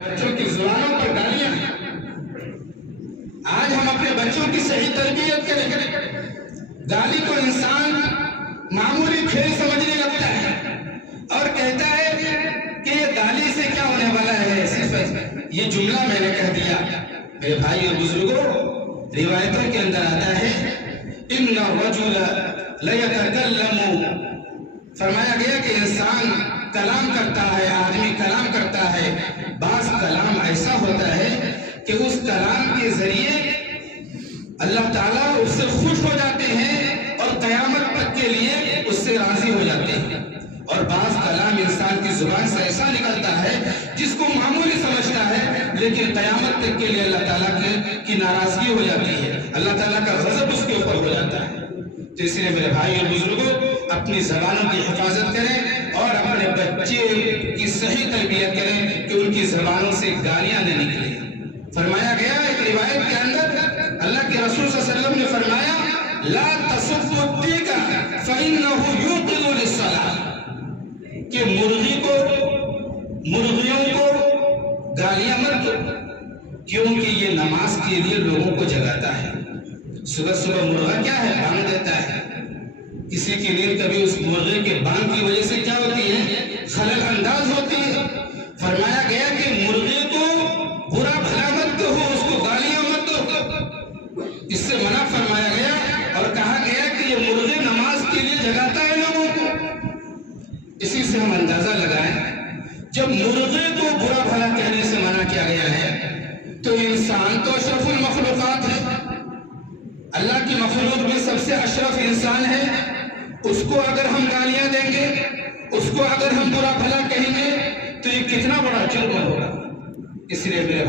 بچوں کی زبانوں پر گالیاں ہیں۔ آج ہم اپنے بچوں کی صحیح تربیت کریں۔ گالی کو انسان معمولی کھیل سمجھنے لگتا ہے اور کہتا ہے کہ یہ گالی سے کیا ہونے والا ہے، صرف یہ جملہ میں نے کہہ دیا۔ میرے بھائی اور بزرگوں، روایتوں کے اندر آتا ہے ان الرجل لیتکلم، فرمایا گیا کہ انسان کلام کرتا ہے، آدمی کلام کرتا ہے۔ بعض کلام ایسا ہوتا ہے کہ اس کلام کے ذریعے اللہ تعالیٰ اس سے خوش ہو جاتے ہیں اور قیامت تک کے لیے اس سے راضی ہو جاتے ہیں، اور بعض کلام انسان کی زبان سے ایسا نکلتا ہے جس کو معمولی سمجھتا ہے لیکن قیامت تک کے لیے اللہ تعالیٰ کی ناراضگی ہو جاتی ہے، اللہ تعالیٰ کا غضب اس کے اوپر ہو جاتا ہے۔ تو اس لیے میرے بھائی اور بزرگوں، اپنی زبانوں کی حفاظت کریں اور اپنے بچے کی صحیح تربیت کریں کہ ان کی زبانوں سے گالیاں نہ نکلیں۔ فرمایا گیا ایک روایت کے اندر، اللہ کے رسول صلی اللہ علیہ وسلم نے فرمایا لا تسبوا الدیک فإنہ یوقظ للصلاۃ، کہ مرغیوں کو گالیاں مت دو کیونکہ یہ نماز کے لیے لوگوں کو جگاتا ہے۔ صبح صبح مرغا کیا ہے، بانگ دیتا ہے۔ کسی کی نیند کبھی اس مرغے کے بانگ کی وجہ سے کیا ہوتی ہے، خلل انداز ہوتی ہے۔ فرمایا گیا کہ مرغے کو برا بھلا مت کہو، اس کو گالیاں مت دو، اس سے منع فرمایا گیا اور کہا گیا کہ یہ مرغے نماز کے لیے جگاتا ہے لوگوں کو۔ اسی سے ہم اندازہ لگائیں، جب مرغے کو برا بھلا کہنے سے منع کیا گیا ہے تو انسان تو اشرف المخلوقات ہے، اللہ کی مخلوق میں سب سے اشرف انسان ہے، اس کو اگر ہم گالیاں دیں گے، اس کو اگر ہم برا بھلا کہیں گے تو یہ کتنا بڑا جرم ہوگا۔ اس لیے میرے